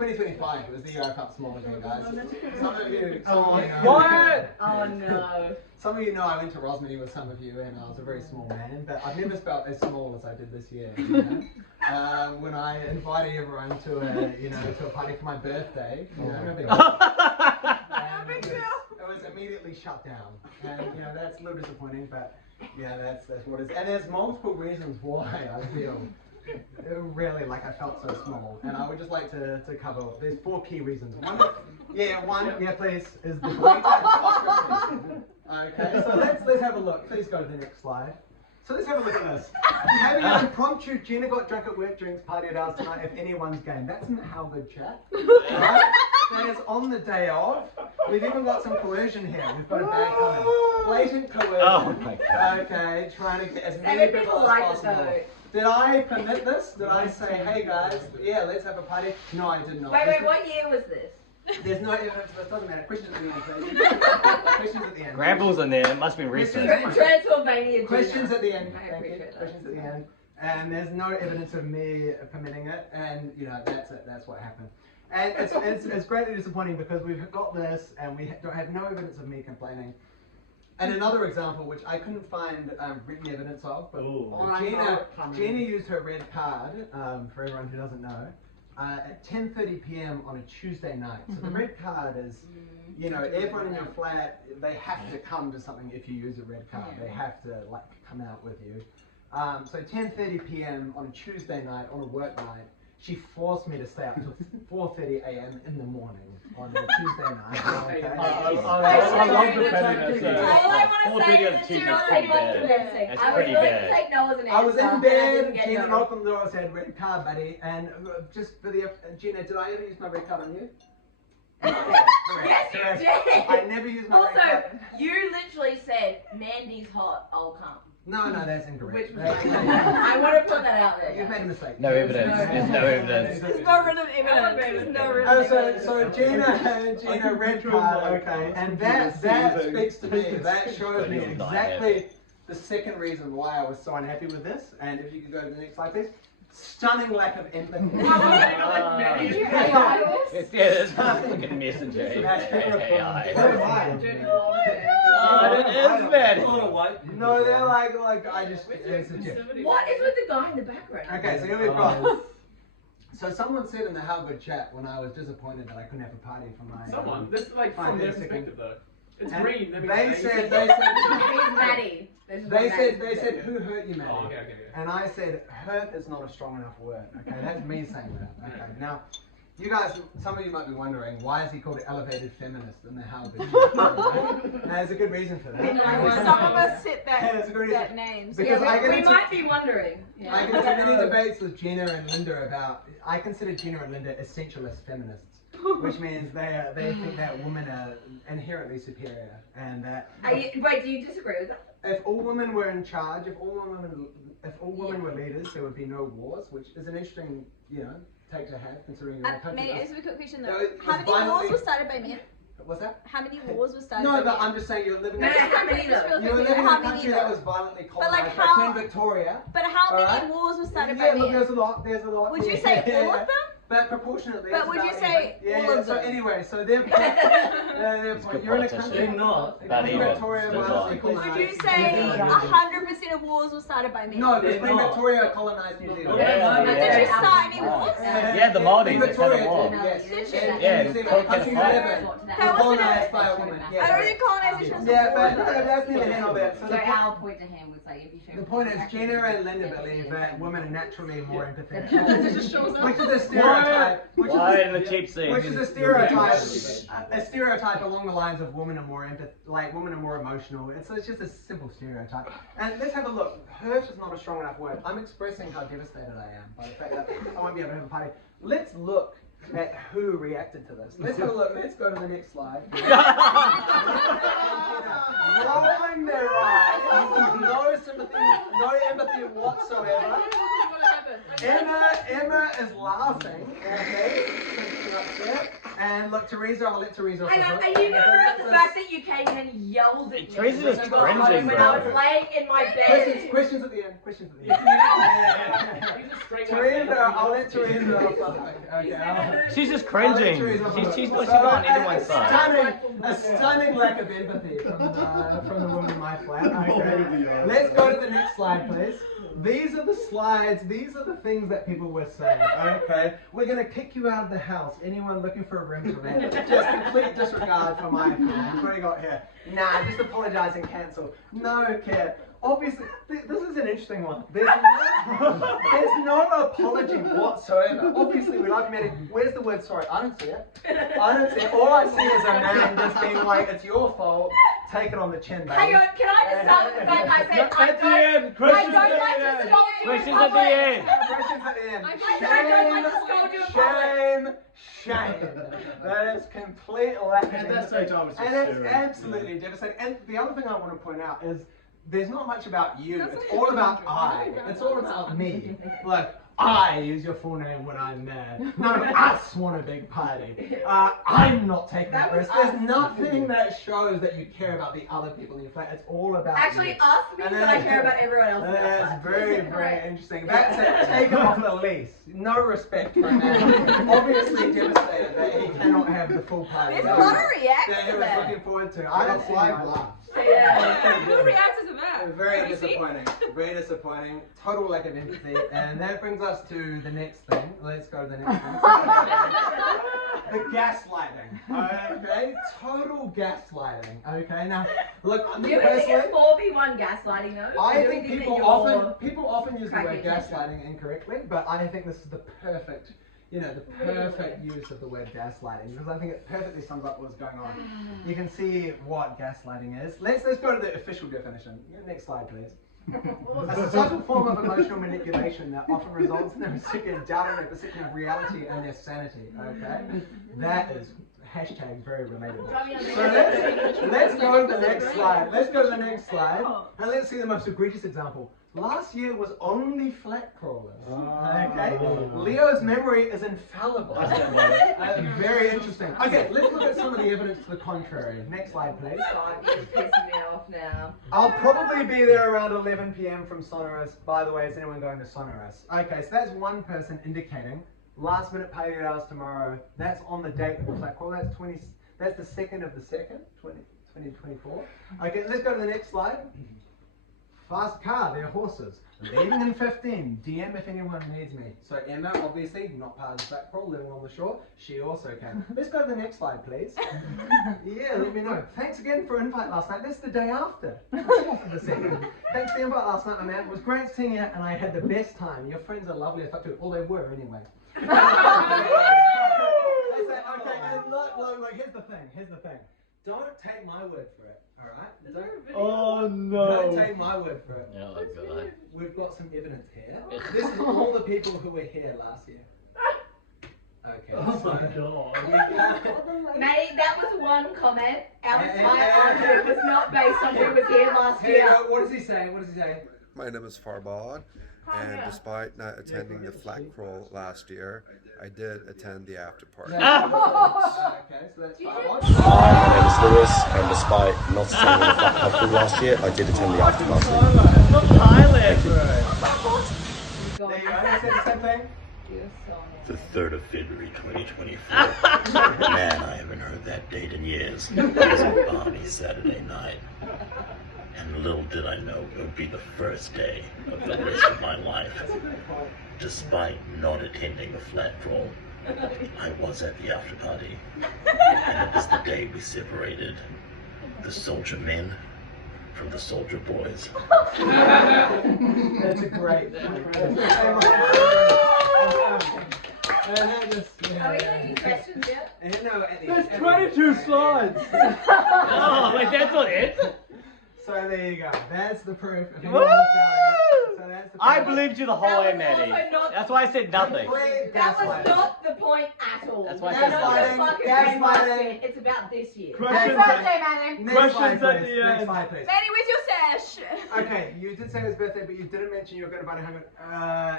2025 was the year I felt small again, guys. Some of you, What? Oh no. Some of you know I went to Rosmini with some of you, and I was a very small man, but I've never felt as small as I did this year. You know? When I invited everyone to a party for my birthday, no big deal. It was immediately shut down, and that's a little disappointing, but that's what it is. And there's multiple reasons why I feel really like I felt so small, and I would just like to cover. There's 4 key reasons. One, please, is the greater hypocrisy. Okay, so let's have a look. Please go to the next slide. So let's have a look at this. Having an impromptu Gina got drunk at work drinks party at ours tonight if anyone's game. That's in the How Good chat. Right? That is on the day of. We've even got some coercion here. We've got a bag coming. Blatant coercion. Oh my God. Okay, trying to get as many people as possible. Did I permit this? Did I say, hey guys, let's have a party? No, I did not. Wait, what year was this? There's no evidence, but it doesn't matter. Questions at the end, please. Questions at the end. Gravel's in there, it must have been recent. Transylvania. Questions at the end. Thank you. Questions at the end. And there's no evidence of me permitting it, and that's it. That's what happened. And it's greatly disappointing because we've got this, and we don't have no evidence of me complaining. And another example, which I couldn't find written evidence of, but Gina used her red card, for everyone who doesn't know, at 10:30 p.m. on a Tuesday night. So the red card is, everyone in your flat, they have to come to something if you use a red card. They have to come out with you. So 10:30 p.m. on a Tuesday night, on a work night, she forced me to stay up until 4:30 a.m. in the morning on a Tuesday night. Okay? I love the pettiness. All I want to say is that you're not convincing. That's pretty bad. Take no as an answer. I was in bed, Gina opened the door and said, red card, buddy. And just for the, Gina, did I ever use my red card on you? Yes, you did. I never used my red card. Also, you literally said, Mandy's hot, I'll come. No, that's incorrect. I want to put that out there. You've made a mistake. No evidence. There's no evidence. There's no written evidence. There's no written evidence. So Gina red card, okay, and that speaks to me. That shows me exactly the second reason why I was so unhappy with this. And if you could go to the next slide, please. Stunning lack of empathy. It's fucking messenger. AI. It is Matty. No, they're like I just. It's a joke. What is with the guy in the background? Okay, so here we've got. So someone said in the How Good chat when I was disappointed that I couldn't have a party for my. This is like from their perspective though. It's and green. They said. Matty. They said, who hurt you, Matty? Oh, okay. And I said, hurt is not a strong enough word. Okay, that's me saying that. Okay, now, you guys, some of you might be wondering, why is he called an elevated feminist in the How Good chat? There's a good reason for that. Some of us set that names. Because we might be wondering. Yeah. I get into many debates with Gina and Linda about, I consider Gina and Linda essentialist feminists. Which means they think that women are inherently superior, and that. Wait, do you disagree with that? If all women were in charge, if all women were leaders, there would be no wars, which is an interesting, take to have, considering you're in a country. May I ask a quick question though? How many wars were started by men? What's that? How many wars were started by men? No, but I'm just saying you're living. How many though? You're living in a country that was violently colonized by Queen Victoria. But how many wars were started by men? Yeah, there's a lot. Would you say all of them? But proportionately. But would you say all of them? So anyway, so you're in a country not. Victoria was Would you say 100% of wars were started by men? No, because Queen Victoria colonized New Zealand. But did you start any wars? Yeah, the Maldives. Queen Victoria war. Yes. Yeah, New Zealand, country colonized by a woman. I don't think colonization was yeah, but that's neither here nor there. So our point to him was like, if you show. The point is, Gina and Linda believe that women are naturally more empathetic. Which is a stereotype. Why in the cheap seat? Which is a stereotype along the lines of women are more women are more emotional. It's just a simple stereotype. And let's have a look. Hurt is not a strong enough word. I'm expressing how devastated I am by the fact that I won't be able to have a party. Let's look at who reacted to this. Let's have a look. Let's go to the next slide. Rolling their eyes, no sympathy, no empathy whatsoever. Emma is laughing, okay, And look, Teresa, I'll let Teresa. Hang on, are you gonna remember the fact that you came in and yelled at me Teresa's when just you got home cringing, when bro. I was laying in my bed? Questions at the end. Questions at the end. He's a straight Teresa, I'll let Teresa. Okay. She's just cringing. She's not on anyone's side. A stunning lack of empathy from the woman in my flat. Okay. Let's go to the next slide, please. These are the slides. These are the things that people were saying. Okay. We're gonna kick you out of the house. Anyone looking for a room to rent? Just complete disregard for my opinion. What do you got here? Nah, just apologise and cancel. No care. Obviously, this is an interesting one. There's no apology whatsoever. Obviously, we love you, Matty. Where's the word sorry? I don't see it. I don't see it. All I see is a man just being like, it's your fault. Take it on the chin, baby. Hang on, can I just start with the fact I said At the end. Questions at the end. Questions at the end. Questions at the end. I don't like to scold you in public. Shame. That is complete lack of At that stage, I was just and it's staring. absolutely devastating. And the other thing I want to point out is there's not much about you. It's all about I. It's all about me. Like, I use your full name when I'm mad. None of us want a big party. I'm not taking that risk. There's nothing that shows that you care about the other people in your flat. It's all about Actually, you. us means that I care about everyone else. That's very, very interesting. That's it. Take him off the lease. No respect for a man. Obviously devastated that he cannot have the full party. There's a lot of reacts that he to was that. looking forward to. I don't see Five why. laughs. Yeah. Who reacts to that? Very Can we see? disappointing. Very disappointing. Total lack of empathy. And that brings us to the next thing. Let's go to the next thing. The gaslighting. Okay? Total gaslighting. Okay? Now, look, Do you think personally, it's 4v1 gaslighting though? I Or do think you people that often use the word cracking attention? gaslighting incorrectly, but I think this is the perfect, the perfect use of the word gaslighting, because I think it perfectly sums up what's going on. You can see what gaslighting is. Let's go to the official definition. Next slide, please. A subtle form of emotional manipulation that often results in the recipient doubting their perception of reality and their sanity. Okay, that is hashtag very relatable. So let's go to the next slide. Let's go to the next slide, and let's see the most egregious example. Last year was only flat crawlers. Okay, Leo's memory is infallible. Very interesting. Okay, let's look at some of the evidence to the contrary. Next slide, please. God, it's pissing me off now. I'll probably be there around 11 p.m. from Sonorous. By the way, is anyone going to Sonorous? Okay, so that's one person indicating last minute party hours tomorrow. That's on the date of the flat crawl. That's the 2nd of the 2nd, 2024. Okay, let's go to the next slide. Fast car, they're horses. Leaving in 15. DM if anyone needs me. So Emma, obviously, not part of the flat crawl, living on the shore. She also can. Let's go to the next slide, please. Yeah, let me know. Thanks again for invite last night. That's the day after. The 2nd. Thanks for the invite last night, my man. It was great seeing you, and I had the best time. Your friends are lovely as fuck too. Well, they were anyway. Okay, and look, here's the thing. Don't take my word for it, alright? Oh Don't no. take my word for it. Oh god. We've got some evidence here. This is all the people who were here last year. Okay. Oh so my god. Matty, that was one comment. Our entire argument was not based on who was here last Here you year. go. What does he say? My name is Farbad, and despite not attending the flat crawl last year, I did attend the after party. Okay, so that's fine. My name is Lewis, and despite not attending the flat crawl last year, I did attend the after party. Not Thailand, bro. There you go. They said the same thing. The 3rd of February 2024. Man, I haven't heard that date in years. It was a balmy Saturday night. And little did I know it would be the first day of the rest of my life. Despite not attending the flat crawl, I was at the after party. And it was the day we separated the soldier men from the soldier boys. That's a great. Are we getting questions yet? There's 22 slides. Oh, wait, that's not it. So there you go. That's the proof. If Woo! anyone was doubting it. So that's the proof. I believed you the whole way, That was Matty. also not- That's why I said nothing. Complete That was gaslighting. not the point at all. That's why I We're said not gaslighting, the fucking gaslighting. gaslighting. It's about this year. Happy birthday, Manny. Next slide, Questions at please. the Next end. slide, please. Manny, where's your sash? Okay, you did say it was birthday, but you didn't mention you were going to buy a home.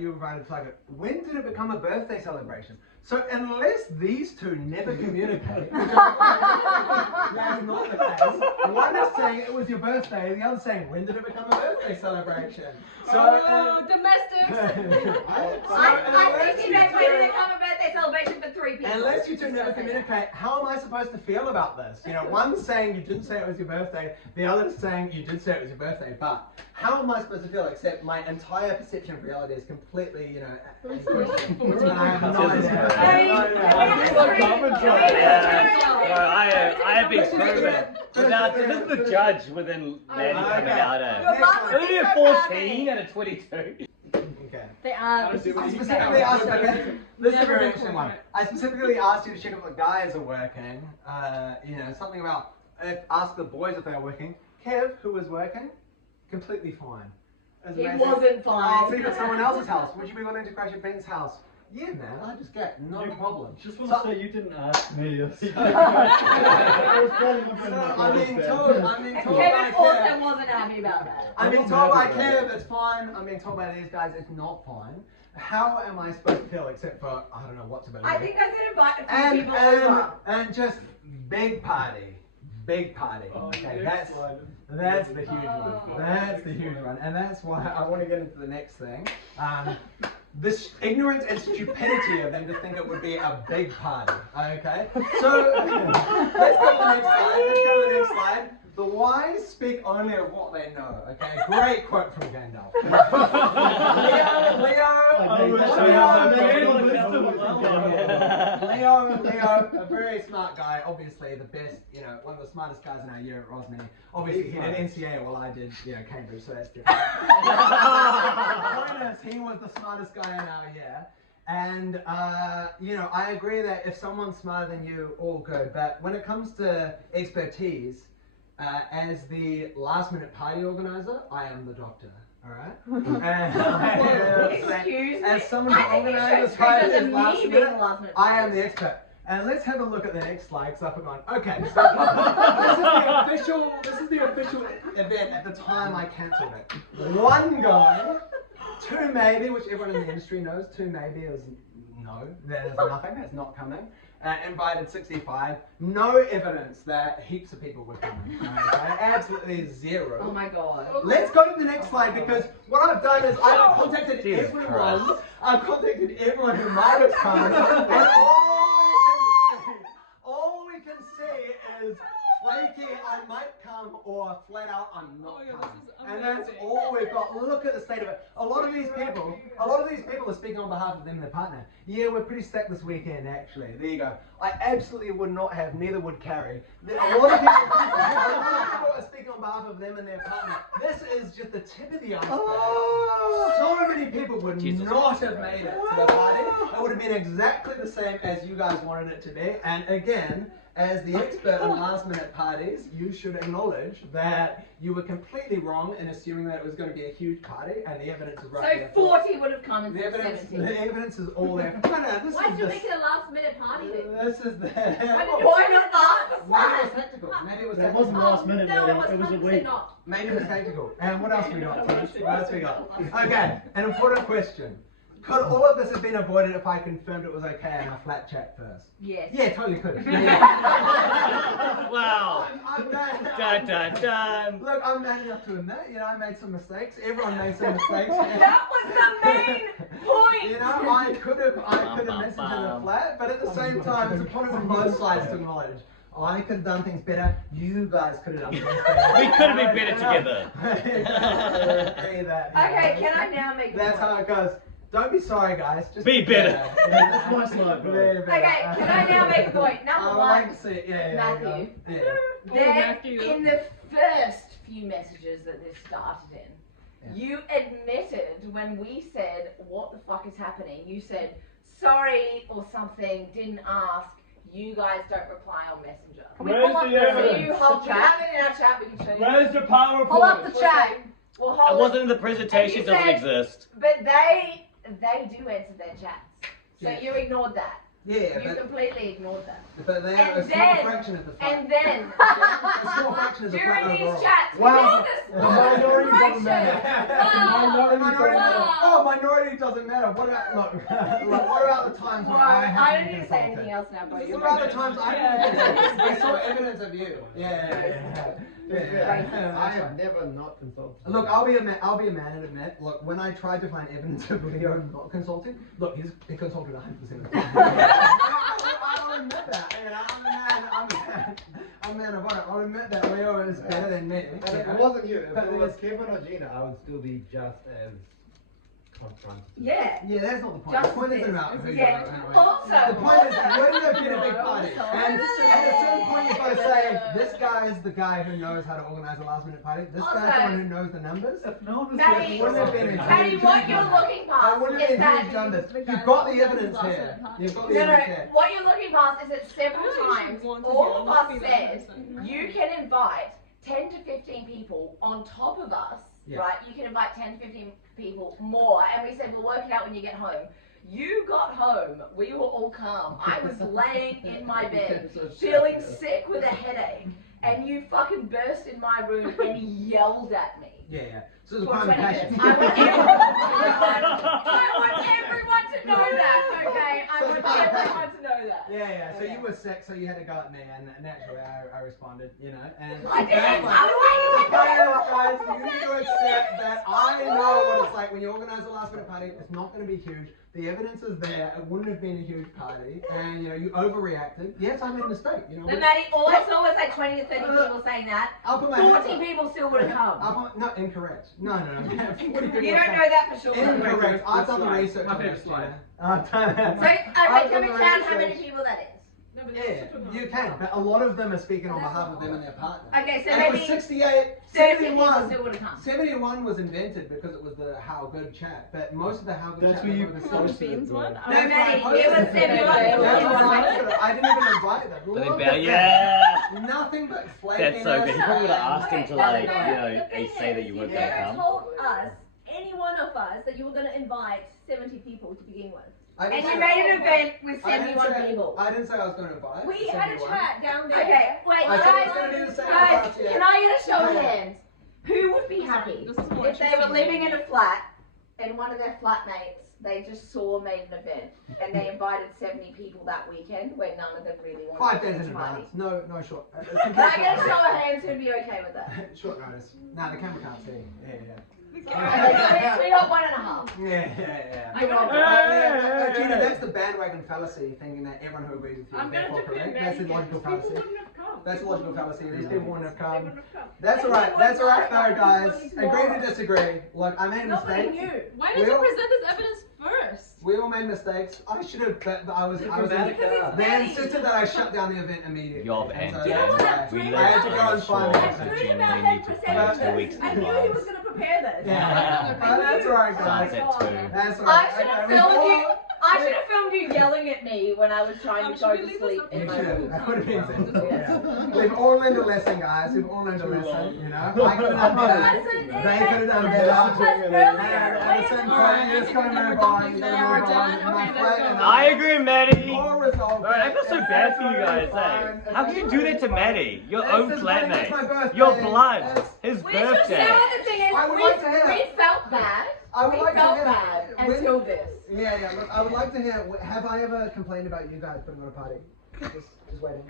You were invited to like it. When did it become a birthday celebration? So unless these two never communicate, which that's not the case, one is saying it was your birthday, the other saying when did it become a birthday celebration? So domestics. I think you meant when did it become a birthday celebration for 3 people. Unless you two never communicate, how am I supposed to feel about this? You know, one's saying you didn't say it was your birthday, the other's saying you did say it was your birthday, but how am I supposed to feel except my entire perception of reality is completely, you know, in question. I have no idea. I have been proven. Without, this is the judge within Matty coming out of. Only a 14 and a 22. Okay. They are. I specifically asked, okay, this is a very interesting one. I specifically asked you to check if the guys are working. You know, something about, ask the boys if they are working. Kev, who was working, completely fine. He wasn't fine. Oh, sleep at someone else's house. Would you be willing to crash at Ben's house? Yeah, man, I just get no problem. Just want to say you didn't ask me. I'm being told by Kevin also Kev. wasn't happy about that. I'm being told by Kev it's fine. I'm being told by these guys it's not fine. How am I supposed to feel except for, I don't know what to believe. I think I could invite a few people over. And just big party. Big party. Okay, that's the huge one. That's the huge one. And that's why I want to get into the next thing. This ignorance and stupidity of them to think it would be a big party. Okay? So, let's go to the next slide. Let's go to the next slide. The wise speak only of what they know. Okay? Great quote from Gandalf. Leo, a very smart guy, obviously the best, you know, one of the smartest guys in our year at Rosmini. Obviously he did NCA while I did, you know, Cambridge, so that's different. The point is, he was the smartest guy in our year. And, you know, I agree that if someone's smarter than you, all good. But when it comes to expertise, as the last minute party organizer, I am the doctor. Alright? Excuse me? As someone who I think you organizes should parties treat us as last me being minute, the last minute I am the expert. And let's have a look at the next slide because I forgot. Okay, so this is the official event at the time I cancelled it. One guy, two maybe, which everyone in the industry knows, two maybe is no, there's nothing, that's not coming. Invited 65, no evidence that heaps of people were coming. Okay? Absolutely zero. Oh my god. Let's go to the next slide because what I've done is I've contacted everyone. I've contacted everyone who might have come, and all we can see is flaky, I might come, or flat out, I'm not coming. And that's all we've got. Look at the state of it. A lot of these people are speaking on behalf of them and their partner. Yeah, we're pretty stacked this weekend, actually. There you go. I absolutely would not have, neither would Carrie. A lot of people are speaking on behalf of them and their partner. This is just the tip of the iceberg. So many people would not have made it to the party. It would have been exactly the same as you guys wanted it to be. And again, as the expert on last minute parties, you should acknowledge that you were completely wrong in assuming that it was going to be a huge party, and the evidence is right there. So 40 would have come The instead of evidence, 70. the evidence is all there. This Why is did you the- make it a last minute party then? This is the. Why not last? Maybe it was tactical. Maybe it was It tactical. wasn't last minute, No, it it was a 100% week. not. Maybe it was tactical. And what else we got? What else we got? Okay, an important question. Could all of this have been avoided if I confirmed it was okay in our flat chat first? Yes. Yeah, totally could. Wow. I'm bad. Dun dun dun. Look, I'm bad enough to admit, you know, I made some mistakes. Everyone made some mistakes. That was the main point. You know, I could have messaged in the flat, but at the same time, it's important for both sides to acknowledge. I could have done things better. You guys could have done things better. We could have been better together. Okay, can I now make That's how it goes. Don't be sorry, guys. Just Be better. That's my slide, bro. Okay, can I now make a point? Number I one, like to see it. Yeah, Matthew. Yeah. There, in the first few messages that this started in, you admitted when we said, what the fuck is happening? You said, sorry or something, didn't ask. You guys don't reply on Messenger. Can we Where's pull up the the evidence? So you hold, we have it in our chat, we can show you. Where's the power Pull up the chat. Well, It hold wasn't in the presentation, And you doesn't said- exist. But they do answer their chats. So Yeah. you ignored that. Yeah, You completely ignored that. but they are And a small fraction of the flat. And then, A small fraction of the flat during these overall. chats, Wow. we The know minority this doesn't fraction. matter. Wow. Minority Wow. Oh, minority doesn't matter. What about look, what about the times when I have I been don't need to say consulted? anything else now, but What about the times I've been consulted? We saw evidence of you. I have never not consulted. Look, I'll be a man and admit. Look, when I tried to find evidence of Leo not consulting, look, he consulted 100% of the time. I'll admit that. You know, I'm a man of honor. I'll admit that Leo is better than me. And if it wasn't you, if it was Kevin or Gina, I would still be just as confronted. Yeah. Yeah, that's not the point. The point isn't about who you are. Anyway. Also, The point is, wouldn't have been a big party. And at a certain point, you've got to say, this guy is the guy who knows how to organize a last minute party. This guy's the one who knows the numbers. If no one was Matty, Wouldn't have been a Matty, huge what you're number. looking I past wouldn't is have been that huge numbers. You've got the evidence here. You've got the evidence here. what you're looking past is that several times all of us said you can invite 10 to 15 people on top of us, right? You can invite 10 to 15 people more, and we said we'll work it out when you get home. You got home, we were all calm. I was laying in my bed, feeling sick with a headache, and you fucking burst in my room and yelled at me. Yeah. So it's a For crime of 20 minutes. passion. I want everyone to know that, okay? I want everyone to know that. Yeah. So you were sick, so you had to go at me, and naturally I responded, you know. And I didn't. guys, I was you need to accept that I know what it's like when you organize a last minute party. It's not going to be huge. The evidence is there. It wouldn't have been a huge party, and you know you overreacted. Yes, I made a mistake. You know. But Matty, all I saw was like 20 to 30 people saying that. I'll put my hands 40 up. people still would have come. No, incorrect. No. 40 people You have don't come. know that for sure. Incorrect. I've done the research My on favorite this, slide. Gina. I've done that. So, okay, I've can done we the count how many research. people that is? Yeah, you can, but a lot of them are speaking on behalf of them and their partner. Okay, so And it was maybe 68, 30 people 71. still would have come. 71 was invented because it was the how good chat, but most of the how good That's chat where you were the posted same. it, bro. No, Matty, it was 71 people. That's why I posted it. I didn't even invite them. But Look then, at yeah. that. Nothing but flakiness. That's so good. You probably would have asked him Okay, to doesn't like, matter. The thing say that is, you weren't you going to never come. told us, any one of us, that you were going to invite 70 people to begin with. I didn't And say- you made an event with I didn't 71 say- people. I didn't say I was going to invite. We had a 71. chat down there. Okay, wait, I said it's guys, gonna be the same guys, party, yeah. can I get a show of hands? Who would be happy if they were living in a flat and one of their flatmates, they just saw made an event and they invited 70 people that weekend where none of them really wanted 5 to days go in to party? advance. No short. Can I get a show of hands who'd be okay with that? Short notice. Nah, the camera can't see. Yeah. Okay, so we got 1.5. Yeah. I got Gina, that's the bandwagon fallacy, thinking that everyone who agrees with you is therefore correct. That's a logical fallacy. That's a logical fallacy. These people wouldn't have come. That's alright. That's alright, though, guys. Agree to disagree. Look, I made a Nobody mistake. knew. Why did you present this evidence first? We all made mistakes. I should have, but I was. They insisted that I shut down the event immediately. You're And and so You know what? that's I'm why we dreaming I had to live go on and the find shore, it. so I dreamed generally about need to him plan presenting 2 weeks this. in I knew he advance. was going to prepare this. Yeah. That's alright, guys. Starts at 2. That's I alright. should have filmed you. I should have filmed you yelling at me when I was trying to go to sleep in You my should. room. That would have been sensible. Yeah. We've all learned a lesson, guys. We've all learned a lesson. You know, I could have done better. They could have done better. At a certain point, you just gotta move on. You gotta move on. My flight and I agree, Matty. all resolved. Alright, I feel so bad for you guys, eh? How can you do that to Matty? Your own flatmate. Your blood. His You birthday. know what the thing is? I would like to hear- We felt bad. I would We like to felt hear- bad when- until this. Yeah. Look, I would like to hear. Have I ever complained about you guys putting on a party? Just waiting.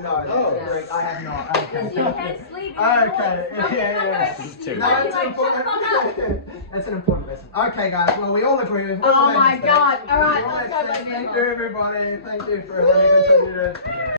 No. No. Great. I have not. Because you Okay. can't sleep. Okay. Yeah. This is too No, much. it's an important. That's an important lesson. Okay, guys. Well, we all agree. We've all Oh made my mistakes. God. All right, We all let's made go, mistakes. baby. Thank you, everybody. Thank you for having contributed.